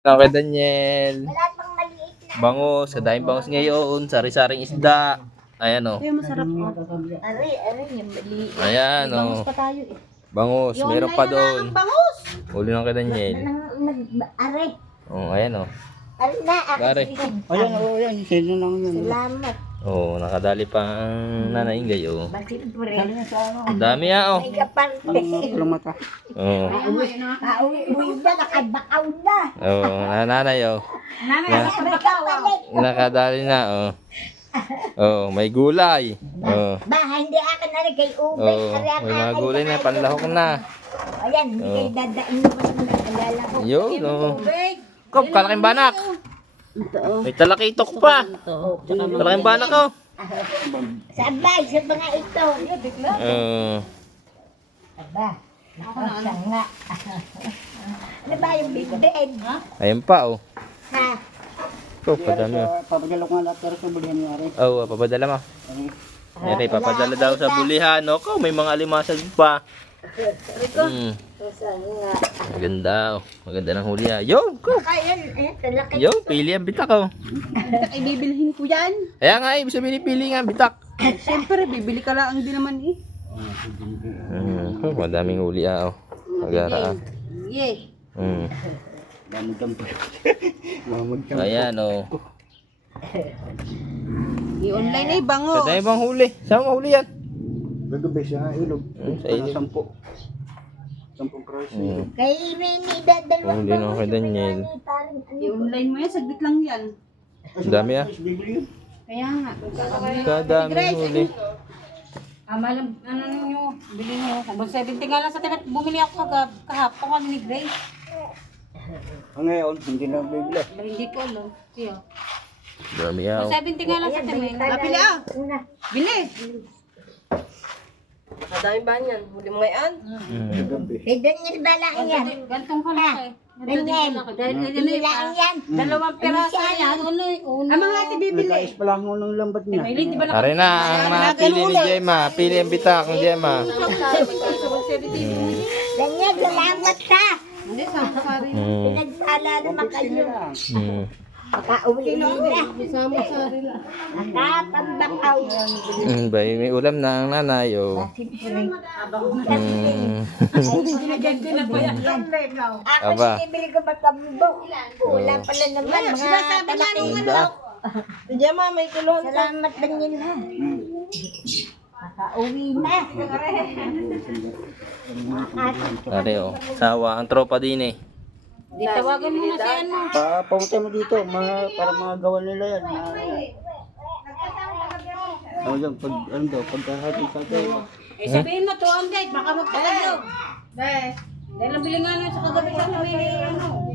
Okay, Daniel. Wala pang maliit na. Bangos, kadaming bangos ngayon. Sari-saring isda. Ayan o. Yung masarap po. Aray, yung maliit. Ayan o. Bangus pa tayo eh. Bangos, meron pa doon. Bangus! Uli ng kay Daniel. Aray. Oh, ayan o. Aray na, ako Pare. Ayan, oo, yan. Sino lang yun. Salamat. Oh, nakadali pa ang nanay Ingay o. Bakit pre? Sabi niya sa ano. Ang dami o. May kapante. Walang mata. Oh. Pauwi na, nakabakaw na. Oh, nanay o. May kapalit. Nakadali na o. Oh, may gulay. Oh. Ba, hindi ako na kay Ube. Oh, may mga gulay na, panlahok na. Ayan, hindi kayo dadain mo kasi nag-alala ko. Yun, oh. Kop, kalaking banak. May talakitok pa. Kalaking banak ko. Sabay, sa mga ito. Aba, nakasang nga. Ano ba yung big bed? Ayan pa, oh. Ha? Kop, padami, oh. Papadala ko nga lahat pero sa bulihan niya rin. Oh, papadala mo. Yan, papadala daw sa bulihan. Oh, ko, may mga alimasag pa. Kasang nga. Maganda, oh. Maganda ng huli, ah. Yo, ko. Ayan, talaki. Yo, pili ang bitak, oh. Ibibilhin ko yan. Kaya nga, ibig sabihin pili nga, bitak. Siyempre, bibili ka lang din naman eh. Oh, madaming huli, ah, oh. Magara, ah. Yeah. Mamagdam pa. Mamagdam. Ayan, oh. I-online eh, bango. Kadami bang huli? Saan mo huli yan? Gagabi sa ilog. Sa ilog. 10 cross. Kay Rene, dadalawa. Huli na kay Daniel. I-online mo yan, saglit lang yan. Ang dami, ah. Kaya nga. Kadaming huli. Malam, ano nyo, bili nyo. Kung 70 nga lang sa tinat, bumili ako kahapon kami ni Grace. Ngayon, hindi na bibili. Pero hindi ko alam. Siya. Dami, ah, oh. 70 nga lang sa tinat. Napili ah. Bili. Madami ba yan? Huli mo ngayon? Kay Daniel Balaan yan. Gantong ka lang eh. Daniel, Dahil Balaan yan. dalawang piraso yan. Uno. Ang mga ate bibili. Nagkais pa lang ng lambat niya. May di ba na? Ari na, ang napili ni Gemma. Pili ang bitak ng Gemma. Daniel, salamat ka. Hindi, sama-sari. Pinagsala naman kayo. Makauwi na. Sama-sari lang. Nakapambakaw. Bay, may ulam na ang nanay, oh. Ako Aba. sinibili ko magkabubok. Wala pala naman. Mga talaki. Ganda. Salamat Daniel ha. Makauwi na. Ari, oh. Sawa, ang tropa din, eh. Di tawagan mo na si ano. Papunta mo dito, para mga gawa nila yan. Ano yan, pag, ano daw, pagkahati sa atin. Eh sabihin mo 200, baka magpalagyo. Dahil nabili nga nun sa kagabi sa kami ano.